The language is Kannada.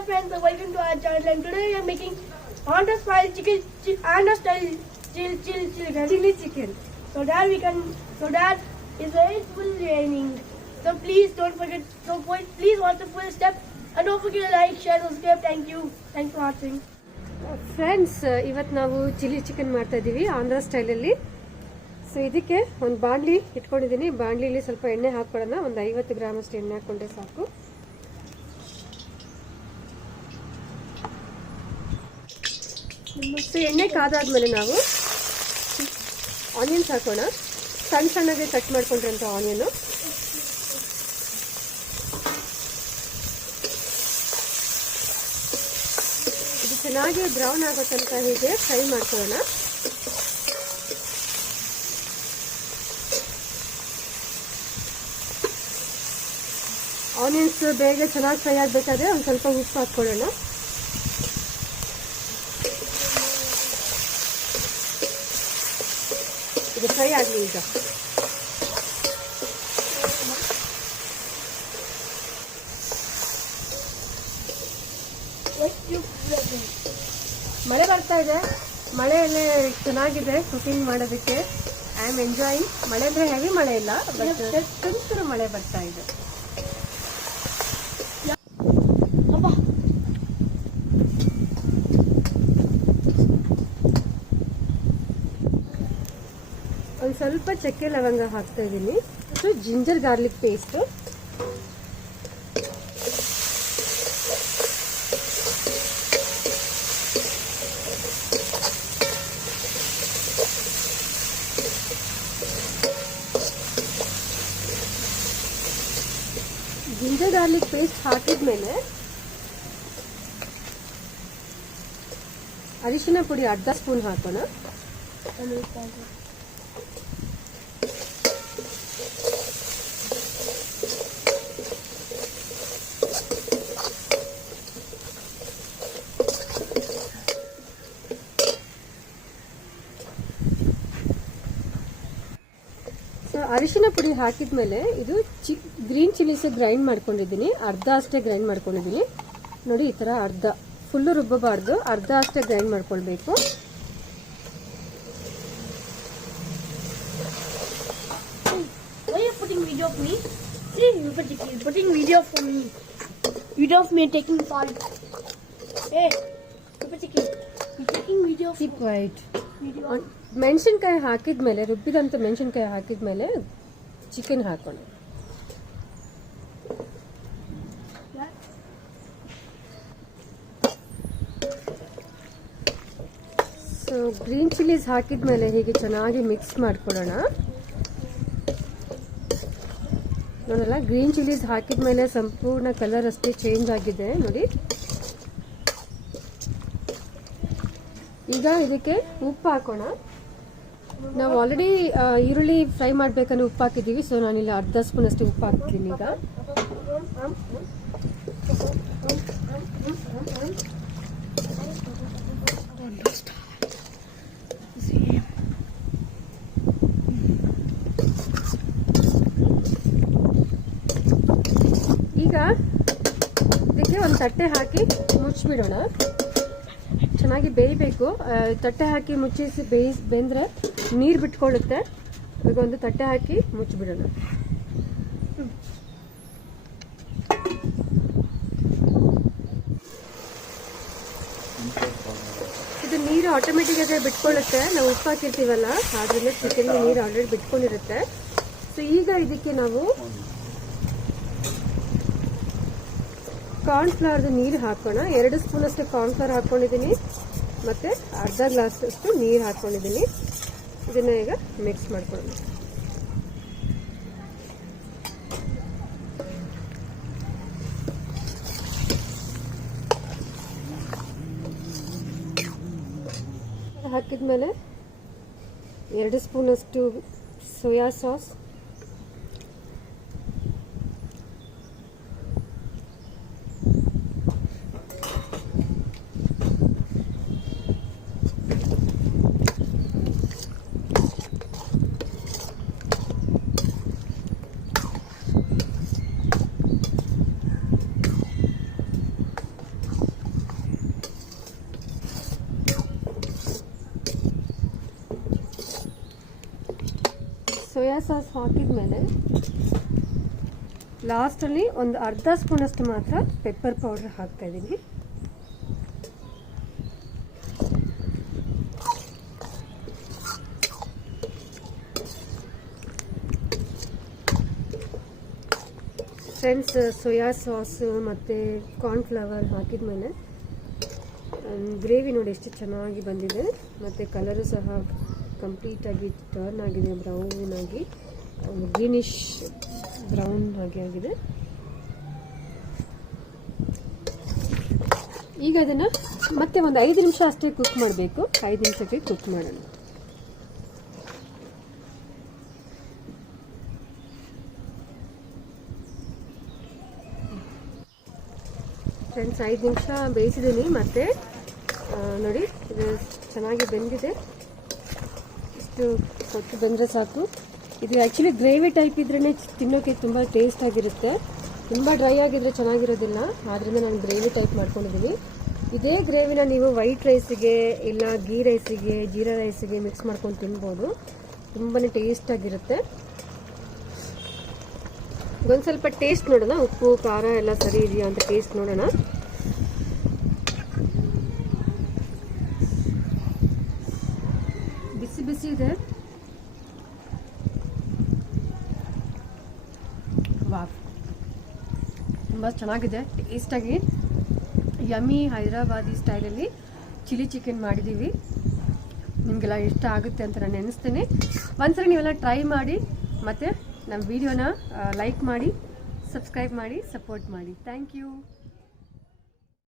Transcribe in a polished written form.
Hello friends, welcome to our channel and today we are making Andra style chili chicken. So that is very full raining. So please don't forget, please watch the full step and don't forget to like, share, subscribe. Thank you. Thanks for watching. Friends ಇವತ್ತು ನಾವು ಚಿಲ್ಲಿ ಚಿಕನ್ ಮಾಡ್ತಾ ಇದ್ದೀವಿ ಆಂಧ್ರ ಸ್ಟೈಲಲ್ಲಿ. ಸೊ ಇದಕ್ಕೆ ಒಂದು ಬಾಣಲಿ ಇಟ್ಕೊಂಡಿದ್ದೀನಿ. ಬಾಣಲಿಲಿ ಸ್ವಲ್ಪ ಎಣ್ಣೆ ಹಾಕೊಳ್ಳೋಣ. ಒಂದು 50 ಗ್ರಾಮ್ ಅಷ್ಟು ಎಣ್ಣೆ ಹಾಕೊಂಡ್ರೆ ಸಾಕು. ಸೊ ಎಣ್ಣೆ ಕಾದಾದ್ಮೇಲೆ ನಾವು ಆನಿಯನ್ಸ್ ಹಾಕೋಣ. ಸಣ್ಣ ಸಣ್ಣಗೆ ಕಟ್ ಮಾಡ್ಕೊಂಡ್ರಂತ ಆನಿಯನ್. ಇದು ಚೆನ್ನಾಗಿ ಬ್ರೌನ್ ಆಗೋ ತನಕ ಹೀಗೆ ಫ್ರೈ ಮಾಡ್ಕೊಳ್ಳೋಣ. ಆನಿಯನ್ಸ್ ಬೇಗ ಚೆನ್ನಾಗಿ ಫ್ರೈ ಆಗಬೇಕಾದ್ರೆ ಒಂದು ಸ್ವಲ್ಪ ಉಪ್ಪು ಹಾಕ್ಕೊಳ್ಳೋಣ. ಇದು ಫ್ರೈ ಆಗಲಿ. ಈಗ ಮಳೆ ಬರ್ತಾ ಇದೆ. ಮಳೆಯಲ್ಲೇ ಚೆನ್ನಾಗಿದೆ ಕುಕಿಂಗ್ ಮಾಡೋದಕ್ಕೆ. I am enjoying. ಮಳೆ ಅಂದ್ರೆ ಹೆವಿ ಮಳೆ ಇಲ್ಲ, ಬಟ್ ತುಂತುರು ಮಳೆ ಬರ್ತಾ ಇದೆ. ಒಂದು ಸ್ವಲ್ಪ ಚಕ್ಕೆ ಲವಂಗ ಹಾಕ್ತಾ ಇದ್ದೀನಿ. ಮತ್ತು ginger garlic paste, ginger garlic paste ಹಾಕಿದ್ಮೇಲೆ ಅರಿಶಿನ ಪುಡಿ ಅರ್ಧ ಸ್ಪೂನ್ ಹಾಕೋಣ. ಅರಿಶಿನ ಪುಡಿ ಹಾಕಿದ್ಮೇಲೆ ಇದು ಗ್ರೀನ್ ಚಿಲ್ಲೀಸ್ ಗ್ರೈಂಡ್ ಮಾಡ್ಕೊಂಡಿದ್ದೀನಿ. ಅರ್ಧ ಅಷ್ಟೇ ಗ್ರೈಂಡ್ ಮಾಡ್ಕೊಂಡಿದ್ದೀನಿ. ನೋಡಿ, ಈ ತರ ಅರ್ಧ, ಫುಲ್ಲು ರುಬ್ಬಬಾರ್ದು, ಅರ್ಧ ಅಷ್ಟೇ ಗ್ರೈಂಡ್ ಮಾಡ್ಕೊಳ್ಬೇಕು. ಮೆಣಸಿನ್ಕಾಯಿ ಹಾಕಿದ್ಮೇಲೆ, ರುಬ್ಬಿದಂತ ಮೆಣಸಿನ್ಕಾಯಿ ಹಾಕಿದ್ಮೇಲೆ ಚಿಕನ್ ಹಾಕೋಣ. ಸೊ ಗ್ರೀನ್ ಚಿಲ್ಲೀಸ್ ಹಾಕಿದ್ಮೇಲೆ ಹೀಗೆ ಚೆನ್ನಾಗಿ ಮಿಕ್ಸ್ ಮಾಡ್ಕೊಳ್ಳೋಣ. ನೋಡಲ್ಲ, ಗ್ರೀನ್ ಚಿಲ್ಲೀಸ್ ಹಾಕಿದ್ಮೇಲೆ ಸಂಪೂರ್ಣ ಕಲರ್ ಅಷ್ಟೇ ಚೇಂಜ್ ಆಗಿದೆ ನೋಡಿ. ಈಗ ಇದಕ್ಕೆ ಉಪ್ಪು ಹಾಕೋಣ. ನಾವು ಆಲ್ರೆಡಿ ಈರುಳ್ಳಿ ಫ್ರೈ ಮಾಡ್ಬೇಕಂದ್ರೆ ಉಪ್ಪು ಹಾಕಿದ್ದೀವಿ. ಸೊ ನಾನಿಲ್ಲಿ ಅರ್ಧ ಸ್ಪೂನ್ ಅಷ್ಟು ಉಪ್ಪು ಹಾಕ್ತೀನಿ. ಈಗ ಇದಕ್ಕೆ ಒಂದು ತಟ್ಟೆ ಹಾಕಿ ಮುಚ್ಚಿಬಿಡೋಣ. ಚೆನ್ನಾಗಿ ಬೇಯಬೇಕು. ತಟ್ಟೆ ಹಾಕಿ ಮುಚ್ಚಿಸಿ ಬೆಂದ್ರೆ ನೀರು ಬಿಟ್ಕೊಳ್ಳುತ್ತೆ. ಈಗ ಒಂದು ತಟ್ಟೆ ಹಾಕಿ ಮುಚ್ಚಿಬಿಡೋಣ. ಇದು ನೀರು ಆಟೋಮೆಟಿಕ್ ಆಗಿ ಬಿಟ್ಕೊಳ್ಳುತ್ತೆ. ನಾವು ಉಪ್ಪು ಹಾಕಿರ್ತೀವಲ್ಲ, ಆದ್ರಿಂದ ಚಿಕನ್ಗೆ ನೀರು ಆಲ್ರೆಡಿ ಬಿಟ್ಕೊಂಡಿರುತ್ತೆ. ಸೊ ಈಗ ಇದಕ್ಕೆ ನಾವು ಕಾರ್ನ್ಫ್ಲವರ್ದು ನೀರು ಹಾಕೋಣ. 2 ಸ್ಪೂನ್ ಅಷ್ಟು ಕಾರ್ನ್ಫ್ಲವರ್ ಹಾಕೊಂಡಿದ್ದೀನಿ, ಮತ್ತೆ ಅರ್ಧ ಗ್ಲಾಸ್ ಅಷ್ಟು ನೀರು ಹಾಕೊಂಡಿದ್ದೀನಿ. ಇದನ್ನ ಈಗ ಮಿಕ್ಸ್ ಮಾಡ್ಕೊಳ್ಳೋಣ. ಹಾಕಿದ್ಮೇಲೆ 2 ಸ್ಪೂನ್ ಅಷ್ಟು ಸೋಯಾ ಸಾಸ್, ಸೋಯಾ ಸಾಸ್ ಹಾಕಿದ್ಮೇಲೆ ಲಾಸ್ಟಲ್ಲಿ ಒಂದು ಅರ್ಧ ಸ್ಪೂನಷ್ಟು ಮಾತ್ರ ಪೆಪ್ಪರ್ ಪೌಡರ್ ಹಾಕ್ತಾ ಇದ್ದೀನಿ. ಫ್ರೆಂಡ್ಸ್, ಸೋಯಾ ಸಾಸು ಮತ್ತು ಕಾರ್ನ್ಫ್ಲವರ್ ಹಾಕಿದ್ಮೇಲೆ ಗ್ರೇವಿ ನೋಡಿ ಎಷ್ಟು ಚೆನ್ನಾಗಿ ಬಂದಿದೆ, ಮತ್ತು ಕಲರು ಸಹ ಕಂಪ್ಲೀಟಾಗಿ ಟರ್ನ್ ಆಗಿದೆ, ಬ್ರೌನ್ ಆಗಿ ಗ್ರೀನಿಶ್ ಬ್ರೌನ್ ಆಗಿದೆ. ಈಗ ಅದನ್ನು ಮತ್ತೆ ಒಂದು 5 ನಿಮಿಷ ಅಷ್ಟೇ ಕುಕ್ ಮಾಡಬೇಕು. 5 ನಿಮಿಷಕ್ಕೆ ಕುಕ್ ಮಾಡೋಣ. ಫ್ರೆಂಡ್ಸ್, 5 ನಿಮಿಷ ಬೇಯಿಸಿದ್ದೀನಿ. ಮತ್ತು ನೋಡಿ, ಇದು ಚೆನ್ನಾಗಿ ಬೆಂದಿದೆ. ಇಷ್ಟು ಹೊತ್ತು ಬೆಂದರೆ ಸಾಕು. ಇದು ಆ್ಯಕ್ಚುಲಿ ಗ್ರೇವಿ ಟೈಪ್ ಇದ್ರೇ ತಿನ್ನೋಕ್ಕೆ ತುಂಬ ಟೇಸ್ಟ್ ಆಗಿರುತ್ತೆ. ತುಂಬ ಡ್ರೈ ಆಗಿದ್ರೆ ಚೆನ್ನಾಗಿರೋದಿಲ್ಲ, ಆದ್ದರಿಂದ ನಾನು ಗ್ರೇವಿ ಟೈಪ್ ಮಾಡ್ಕೊಂಡಿದ್ದೀನಿ. ಇದೇ ಗ್ರೇವಿನ ನೀವು ವೈಟ್ ರೈಸಿಗೆ ಇಲ್ಲ ಗೀ ರೈಸಿಗೆ, ಜೀರಾ ರೈಸಿಗೆ ಮಿಕ್ಸ್ ಮಾಡ್ಕೊಂಡು ತಿನ್ಬೋದು. ತುಂಬಾ ಟೇಸ್ಟಾಗಿರುತ್ತೆ. ಒಂದು ಸ್ವಲ್ಪ ಟೇಸ್ಟ್ ನೋಡೋಣ, ಉಪ್ಪು ಖಾರ ಎಲ್ಲ ಸರಿ ಇದೆಯಾ ಅಂತ ಟೇಸ್ಟ್ ನೋಡೋಣ. ಬಿಸಿ ಬಿಸಿ ಇದೆ. ವಾವ್, ತುಂಬ ಚೆನ್ನಾಗಿದೆ, ಟೇಸ್ಟಾಗಿ ಯಮ್ಮಿ ಹೈದರಾಬಾದಿ ಸ್ಟೈಲಲ್ಲಿ ಚಿಲ್ಲಿ ಚಿಕನ್ ಮಾಡಿದ್ದೀವಿ. ನಿಮಗೆಲ್ಲ ಇಷ್ಟ ಆಗುತ್ತೆ ಅಂತ ನಾನು ನೆನೆಸ್ತೇನೆ. ಒಂದ್ಸರಿ ನೀವೆಲ್ಲ ಟ್ರೈ ಮಾಡಿ, ಮತ್ತು ನಮ್ಮ ವಿಡಿಯೋನ ಲೈಕ್ ಮಾಡಿ, ಸಬ್ಸ್ಕ್ರೈಬ್ ಮಾಡಿ, ಸಪೋರ್ಟ್ ಮಾಡಿ. Thank you.